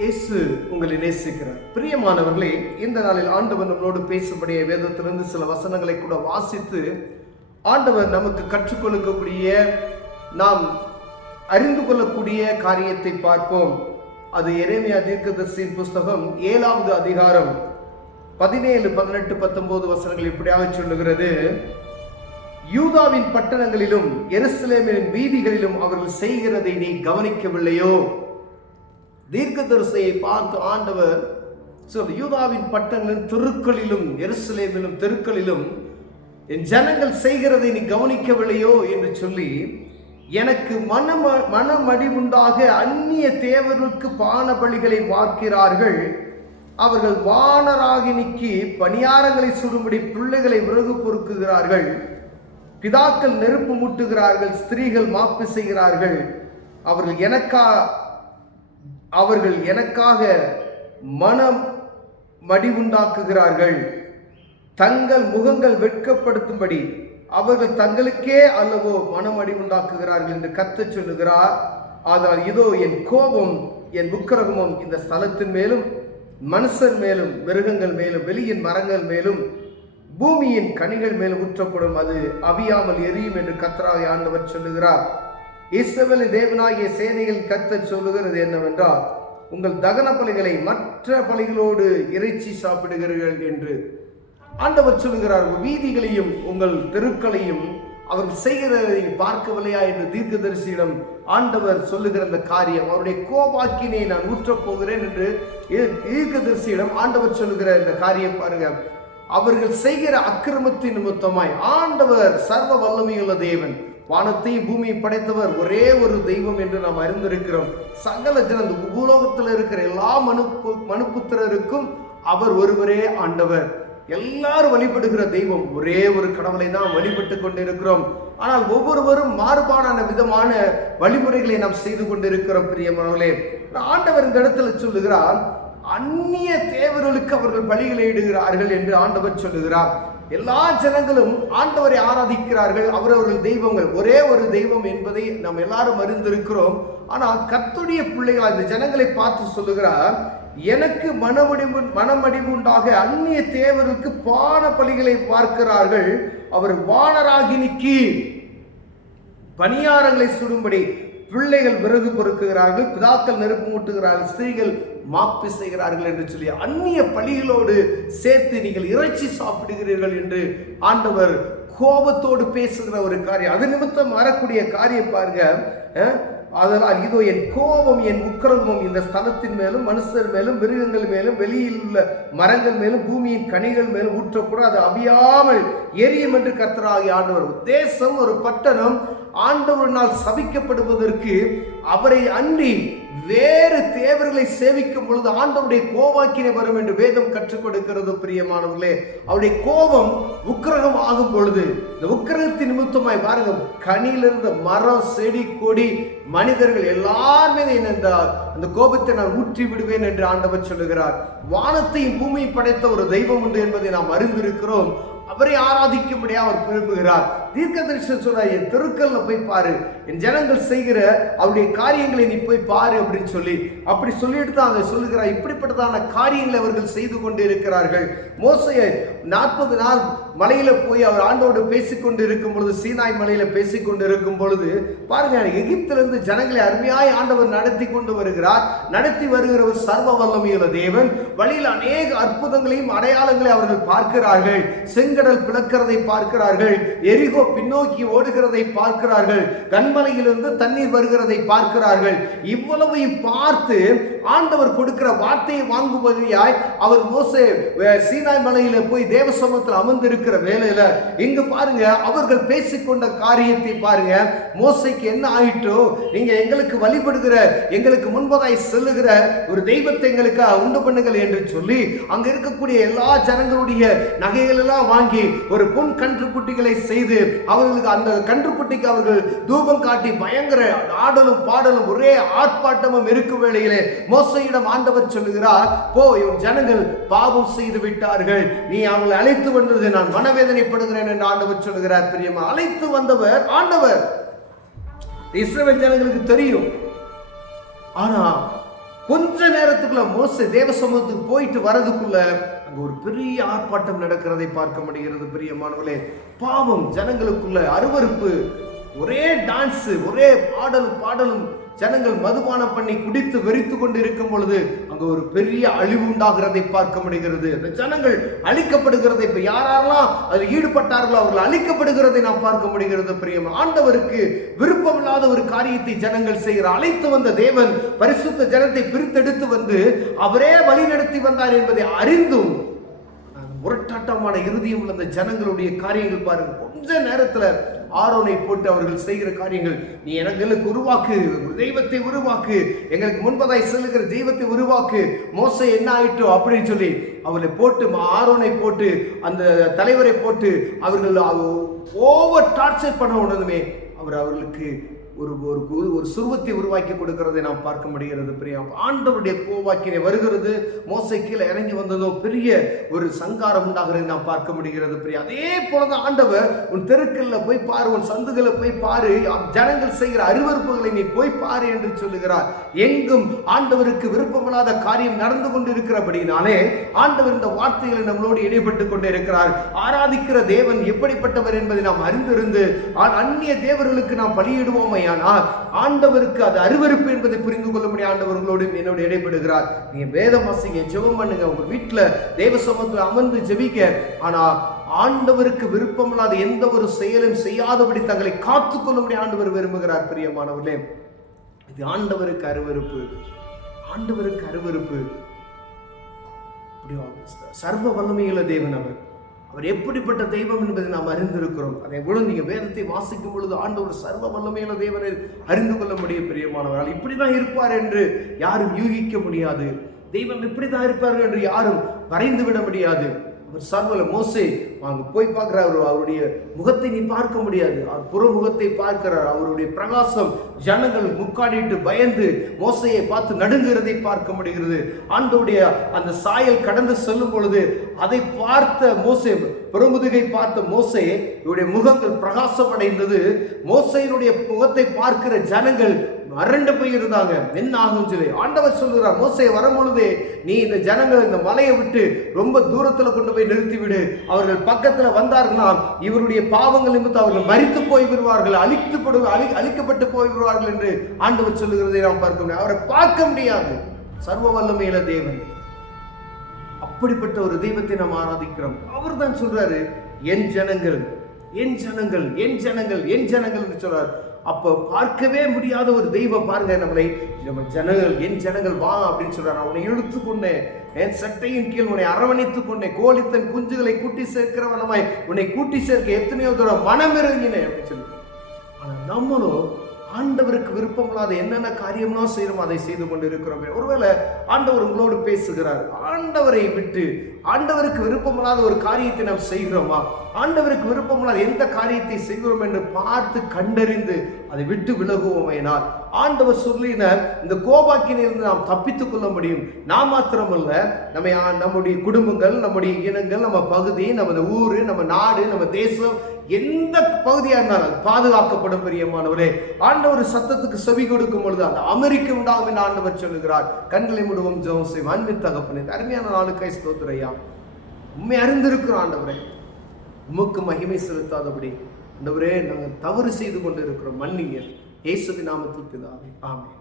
இயேசு உங்களை நேசிக்கிறார். பிரியமானவர்களே, இந்த நாளில் ஆண்டவர் நம்மளோடு பேசும்படிய வேதத்திலிருந்து சில வசனங்களை கூட வாசித்து ஆண்டவர் நமக்கு கற்றுக் கொடுக்கக்கூடிய, நாம் அறிந்து கொள்ளக்கூடிய காரியத்தை பார்ப்போம். அது எரேமியா தீர்க்கதரிசியின் புஸ்தகம் 7வது அதிகாரம் 17, 18, 19 வசனங்கள் இப்படியாக சொல்லுகிறது. யூதாவின் பட்டணங்களிலும் எருசலேமின் வீதிகளிலும் அவர்கள் செய்கிறதை நீ கவனிக்கவில்லையோ? தீர்க்கதரிசியை பார்த்து ஆண்டவர் யூதாவின் பட்டணங்களின் தெருக்களிலும் எருசலேமிலும் தெருக்களிலும் என் ஜனங்கள் செய்கிறதை நீ கவனிக்கவில்லையோ என்று சொல்லி, எனக்கு மனமடிவுண்டாக அந்நிய தேவர்களுக்கு பான பலிகளை வார்க்கிறார்கள். அவர்கள் வானராகினிக்கு பணியாரங்களை சுடும்படி பிள்ளைகளை விறகு பொறுக்குகிறார்கள். பிதாக்கள் நெருப்பு மூட்டுகிறார்கள், ஸ்திரீகள் மாப்பு செய்கிறார்கள். அவர்கள் எனக்காக மனம் மடிவுண்டாக்குகிறார்கள். தங்கள் முகங்கள் வெட்கப்படுத்தும்படி அவர்கள் தங்களுக்கே அல்லவோ மனமடி உண்டாக்குகிறார்கள் என்று கர்த்தர் சொல்லுகிறார். ஆனால் இதோ என் கோபம், என் உக்கிரகமும் இந்த ஸ்தலத்தின் மேலும், மனுஷர் மேலும், மிருகங்கள் மேலும், வெளியின் மரங்கள் மேலும், பூமியின் கனிகள் மேலும் ஊற்றப்படும். அது அவியாமல் எரியும் என்று கர்த்தராகிய ஆண்டவர் சொல்லுகிறார். இஸ்ரவேலின் தேவனாகிய சேனைகள் கர்த்தர் சொல்லுகிறது என்னவென்றால், உங்கள் தகன பலிகளை மற்ற பலிகளோடு இறைச்சி சாப்பிடுகிறீர்கள் என்று ஆண்டவர் சொல்லுகிறார். வீதிகளையும் உங்கள் தெருக்களையும் அவர்கள் செய்கிறதை பார்க்கவில்லையா என்று தீர்க்கதரிசியிடம் ஆண்டவர் சொல்லுகிற அந்த காரியம், அவருடைய கோபாக்கினை நான் ஊற்றப் போகிறேன் என்று தீர்க்கதரிசியிடம் ஆண்டவர் சொல்லுகிற இந்த காரியம் பாருங்க. அவர்கள் செய்கிற அக்கிரமத்தின் நிமித்தமாய் ஆண்டவர் சர்வ வல்லமையுள்ள தேவன், வானத்தையும் பூமியை படைத்தவர் ஒரே ஒரு தெய்வம் என்று நாம் அறிந்திருக்கிறோம். சகல ஜன பூலோகத்தில் இருக்கிற எல்லா மனுப்புத்திரருக்கும் அவர் ஒருவரே ஆண்டவர். எல்லாரும் வழிபடுகிற தெய்வம் ஒரே ஒரு கடவுளை தான் வழிபட்டு கொண்டிருக்கிறோம். ஆனால் ஒவ்வொருவரும் மாறுபாடான விதமான வழிமுறைகளை நாம் செய்து கொண்டிருக்கிறோம். பிரியமானவர்களே, ஆண்டவர் இந்த இடத்துல சொல்லுகிறார், அந்நிய தேவர்களுக்கு அவர்கள் பலிகளை இடுகிறார்கள் என்று ஆண்டவர் சொல்லுகிறார். எல்லா ஜனங்களும் ஆண்டவரை ஆராதிக்கிறார்கள், அவரவர்கள் தெய்வங்கள் ஒரே ஒரு தெய்வம் என்பதை நாம் எல்லாரும் அறிந்திருக்கிறோம். ஆனால் கர்த்தருடைய பிள்ளைகள் அந்த ஜனங்களை பார்த்து சொல்லுகிறார், எனக்கு மனமடிவு உண்டாக அந்நிய தேவர்களுக்கு பான பலிகளை பார்க்கிறார்கள். அவர் வானராகினிக்கு பணியாரங்களை சுடும்படி பிள்ளைகள் விறகு பொறுக்குகிறார்கள், பிதாக்கள் நெருப்பு மூட்டுகிறார்கள், ஸ்திரீகள் மாப்பு செய்கிறார்கள் என்று சொல்லி அந்நிய பலிகளோடு சேர்த்து நீங்கள் இறைச்சி சாப்பிடுகிறீர்கள் என்று ஆண்டவர் கோபத்தோடு பேசுகிற ஒரு காரியம். அது நிமித்தம் வரக்கூடிய காரியம் பாருங்க. அதனால் இதோ என் கோபம், என் உக்கிரகமும் இந்த ஸ்தலத்தின் மேலும், மனுஷர் மேலும், மிருகங்கள் மேலும், வெளியில் உள்ள மரங்கள் மேலும், பூமியின் கனிகள் மேலும் ஊற்றக்கூடாது, அது அவியாமல் எரியும் என்று கர்த்தராகிய ஆண்டவர். உத்தேசம், ஒரு பட்டணம் ஆண்டவரினால் சபிக்கப்படுவதற்கு அவரை அன்றி வேறு தேவர்களை சேவிக்கும் பொழுது ஆண்டவருடைய கோபாக்கினை வரும் என்று வேதம் கற்றுக் கொடுக்கிறது. பிரியமானவர்களே, அவருடைய கோபம் உக்கிரகம் ஆகும் பொழுது இந்த உக்கிரகத்தின் நிமித்தமாய் பாருங்க, கனியிலிருந்த மரம், செடி, கொடி, மனிதர்கள் எல்லாருமே அந்த கோபத்தை நான் ஊற்றி விடுவேன் என்று ஆண்டவர் சொல்லுகிறார். வானத்தையும் பூமியை படைத்த ஒரு தெய்வம் உண்டு என்பதை நாம் அறிந்திருக்கிறோம். அவரை ஆராதிக்கும்படியா அவர் விரும்புகிறார். தீர்க்கதரிசனம் சொல்றார், என் தெருக்கல்ல போய் பாரு, என் ஜனங்கள் செய்கிற அவருடைய காரியங்களை நீ போய் பாரு அப்படின்னு சொல்லி, அப்படி சொல்லிட்டு தான் அதை சொல்லுகிறார். இப்படிப்பட்டதான காரியங்களை அவர்கள் செய்து கொண்டு இருக்கிறார்கள். மோசே 40 நாள் மலையில போய் அவர் ஆண்டோடு பேசிக்கொண்டு இருக்கும் பொழுது, சீனாய் மலையில பேசிக்கொண்டு இருக்கும் பொழுது பாருங்க, எகிப்திலிருந்து ஜனங்களை அருமையாய் ஆண்டவர் நடத்தி கொண்டு வருகிறார். நடத்தி வருகிறவர் சர்வ வல்லமையுள்ள தேவன். வழியில் அநேக அற்புதங்களையும் அடையாளங்களை அவர்கள் பார்க்கிறார்கள். செங்கடல் பிளக்கிறதை பார்க்கிறார்கள், எரிகோ பின்னோக்கி ஓடுகிறதை பார்க்கிறார்கள், கண்மலையிலிருந்து தண்ணீர் வருகிறதை பார்க்கிறார்கள். இவ்வளவையும் பார்த்து ஆண்டவர் கொடுக்கிற வார்த்தையை வாங்குவதையாய் அவர் மோசே சீனாய் மலையில போய் தேவ சமூகத்தில் அமர்ந்திருக்கிற வேளையில இங்க பாருங்க, அவர்கள் பேசிக்கொண்ட காரியத்தை பாருங்க. மோசைக்கு என்ன ஆயிட்டோ, நீங்க எங்களுக்கு வழிபடுகிற, எங்களுக்கு முன்பதாய் செல்லுகிற ஒரு தெய்வத்தை எங்களுக்கு உண்டு பண்ணுங்கள் என்று சொல்லி அங்க இருக்கக்கூடிய எல்லா ஜனங்களுடைய நகைகள் எல்லாம் வாங்கி ஒரு பொன் கன்றுக்குட்டிகளை செய்து அவர்களுக்கு, அந்த கன்றுக்குட்டிக்கு அவர்கள் தூபம் காட்டி பயங்கர ஆடலும் பாடலும் ஒரே ஆர்ப்பாட்டமும் இருக்கும் வேளையிலே மோசையிடம் ஆண்டவர் சொல்லுகிறார், போ, இவன் ஜனங்கள் பாவம் செய்து விட்டார்கள், நீ அவங்களை அழைத்து வந்தது நான் மனவேதனைப்படுகிறேன் என்று ஆண்டவர் சொல்லுகிறார். பிரியமா, அழைத்து வந்தவர் ஆண்டவர். இஸ்ரவேல் ஜனங்களுக்கு தெரியும். ஆனா கொஞ்ச நேரத்தில் இடத்துக்குள்ள மோசே தேவ சமூகத்துக்கு போயிட்டு வரதுக்குள்ள அங்க ஒரு பெரிய ஆர்ப்பாட்டம் நடக்கிறதை பார்க்க முடிகிறது. பிரியமானவர்களே, பாவம் ஜனங்களுக்குள்ள, அருவருப்பு, ஒரே டான்ஸ், ஒரே பாடலும் ஜனங்கள் மதுபானம் பண்ணி குடித்து வெறித்து கொண்டு இருக்கும் பொழுது அங்க ஒரு பெரிய அழிவு உண்டாகிறதை பார்க்க முடிகிறது. அந்த ஜனங்கள் அழிக்கப்படுகிறதை, இப்ப யாரெல்லாம் அதில் ஈடுபட்டார்களோ அவர்கள் அழிக்கப்படுகிறதை நாம் பார்க்க முடிகிறது. பிரியம், ஆண்டவருக்கு விருப்பமில்லாத ஒரு காரியத்தை ஜனங்கள் செய்கிற, அழைத்து வந்த தேவன் பரிசுத்த ஜனத்தை பிரித்தெடுத்து வந்து அவரே வழி நடத்தி வந்தார் என்பதை அறிந்தும் முரட்டாட்டமான இருதயம் உள்ள அந்த ஜனங்களுடைய காரியங்கள் பாருங்க. கொஞ்ச நேரத்துல ஆரோனை போட்டு அவர்கள் செய்கிற காரியங்கள், நீ எங்களுக்கு உருவாக்கு, ஒரு தெய்வத்தை உருவாக்கு, எங்களுக்கு முன்பதாய் செல்லுகிற தெய்வத்தை உருவாக்கு, மோசே என்ன ஆயிட்டோ அப்படின்னு சொல்லி அவர்களை போட்டு, ஆரோனை போட்டு, அந்த தலைவரை போட்டு அவர்கள் ஓவர் டார்ச்சர் பண்ண உடனே அவர்களுக்கு ஒரு சுருவத்தை உருவாக்கி கொடுக்கிறதை நாம் பார்க்க முடிகிறது. பிரியா, ஆண்டவருடைய கோவாக்கினை வருகிறது. மோசே கீழே இறங்கி வந்ததும் பெரிய ஒரு சங்காரம் உண்டாகிறதை நாம் பார்க்க முடிகிறது. பிரியா, அதே போலதான் ஆண்டவர் உன் தெருக்கல்ல போய் பாரு, உன் சந்துகளை போய் பாரு, ஜனங்கள் செய்கிற அருவருப்புகளை நீ போய் பாரு என்று சொல்லுகிறார். எங்கும் ஆண்டவருக்கு விருப்பமில்லாத காரியம் நடந்து கொண்டு இருக்கிறபடினாலே ஆண்டவர் இந்த வார்த்தைகளை நம்மளோடு இடைப்பட்டுக் கொண்டே இருக்கிறார். ஆராதிக்கிற தேவன் எப்படிப்பட்டவர் என்பதை நாம் அறிந்திருந்து அந்நிய தேவர்களுக்கு நாம் பலியிடுவோமே, ஆண்டவருக்கு அது அருவருப்பு என்பதை புரிந்து கொள்ள முடியும். ஆண்டவர்களோடு என்னோடு இடைப்படுகிறார். நீங்க வேதம் வாசிங்க, ஜெபம் பண்ணுங்க, உங்க வீட்டுல தேவ சமூகத்தில் அமர்ந்து ஜெபிக்க. ஆனா ஆண்டவருக்கு விருப்பமில்லாத எந்த ஒரு செயலும் செய்யாதபடி தங்களை காத்துக்கொள்ள முடியும் ஆண்டவர் விரும்புகிறார். பிரியமானவர்களே, இது ஆண்டவருக்கு அருவருப்பு. ஆண்டவருக்கு அருவருப்பு. சர்வ வல்லமையுள்ள தேவன் அவர் எப்படிப்பட்ட தெய்வம் என்பதை நாம் அறிந்திருக்கிறோம். அதே போல நீங்க வேதத்தை வாசிக்கும் பொழுது ஆண்டவர் சர்வ வல்லமையான தேவனை அறிந்து கொள்ள முடியும். பிரியமானவரால் இப்படிதான் இருப்பார் என்று யாரும் யூகிக்க முடியாது. தெய்வம் இப்படிதான் இருப்பார்கள் என்று யாரும் வரைந்து விட முடியாது. அவர் சர்வல மோசே அங்க போய் பார்க்கிறார். அவருடைய முகத்தை நீ பார்க்க முடியாது, புறமுகத்தை பார்க்கிறார். அவருடைய பிரகாசம் ஜனங்கள் முக்காடிட்டு பயந்து மோசையை பார்த்து நடுங்குகிறதை பார்க்க முடிகிறது. ஆண்டோடைய அந்த சாயல் கடந்து செல்லும் பொழுது அதை பார்த்த மோசே, புறமுதுகை பார்த்த மோசே இவருடைய முகங்கள் பிரகாசம் அடைந்தது. மோசையினுடைய முகத்தை பார்க்கிற ஜனங்கள் அரண்டு போயிருந்தாங்க. என்ன ஆகும் சொல்லி ஆண்டவர் சொல்லுகிறார், மோசே வரும்பொழுதே நீ இந்த ஜனங்கள் இந்த மலையை விட்டு ரொம்ப தூரத்துல கொண்டு போய் நிறுத்திவிடு. அவர்கள் பக்கத்துல வந்தார்களா இவருடைய பாவங்கள் நிமித்தம் அவர்கள் மரித்து போய் விடுவார்கள், அழிக்கப்பட்டு போய் விடுவார்கள் என்று ஆண்டவர் சொல்லுகிறதை நாம் பார்க்க முடியும். அவரை பார்க்க முடியாது. சர்வ வல்லமையுள்ள தேவன், அப்படிப்பட்ட ஒரு தெய்வத்தை நாம் ஆராதிக்கிறோம். அவர் தான் சொல்றாரு, என் ஜனங்கள் என் ஜனங்கள் என் ஜனங்கள் என் ஜனங்கள் என்று சொல்றார். அப்ப பார்க்கவே முடியாத ஒரு தெய்வம் பாருங்க, நம்ம ஜனங்கள் என் ஜனங்கள் வா அப்படின்னு சொல்றாரு. அவனை இழுத்து கொண்டேன், என் சட்டையின் கீழ் உன்னை அரவணைத்துக் கொண்டேன், கோழித்தன் குஞ்சுகளை கூட்டி சேர்க்கிறவனமாய் உன்னை கூட்டி சேர்க்க எத்தனையோ தூரம் மனம் இறங்கினேன் அப்படின்னு சொல்லி. ஆனா நம்மளும் ஆண்டவருக்கு விருப்பம் இல்லாத என்னென்ன காரியம்லாம் செய்யறோம் அதை செய்து கொண்டு இருக்கிறோம். ஒருவேளை ஆண்டவர் உங்களோடு பேசுகிறார், ஆண்டவரை விட்டு ஆண்டவருக்கு விருப்பமில்லாத ஒரு காரியத்தை நாம் செய்கிறோமா, ஆண்டவருக்கு விருப்பமில்லாத எந்த காரியத்தை செய்கிறோம் என்று பார்த்து கண்டறிந்து அதை விட்டு விலகுவோமேனால் ஆண்டவர் சொல்லின இந்த கோபாக்கினிலிருந்து நாம் தப்பித்துக் கொள்ள முடியும். நாம் மாத்திரமல்ல, நம்முடைய குடும்பங்கள், நம்முடைய இனங்கள், நம்ம பகுதி, நமது ஊரு, நம்ம நாடு, நம்ம தேசம், எந்த பகுதியா இருந்தாலும் பாதுகாக்கப்படும். பிரியமானவரே, ஆண்டவர் சத்தத்துக்கு செவி கொடுக்கும் பொழுது அந்த அமெரிக்க உண்டாகும் என்று ஆண்டவர் சொல்லுகிறார். கண்களை முடுவோம், ஜெபம் செய்வோம். அன்பின் தகப்பனே, அருமையான நாளுக்கை ஸ்தோத்திரையா, உண்மை அறிந்திருக்கிறோம் ஆண்டவரே, உமக்கு மகிமை செலுத்தாதபடி ஆண்டவரே நாங்கள் தவறு செய்து கொண்டு இருக்கிறோம், மன்னிங்க. இயேசுவின் நாமத்தில் பிதாவே, ஆமென்.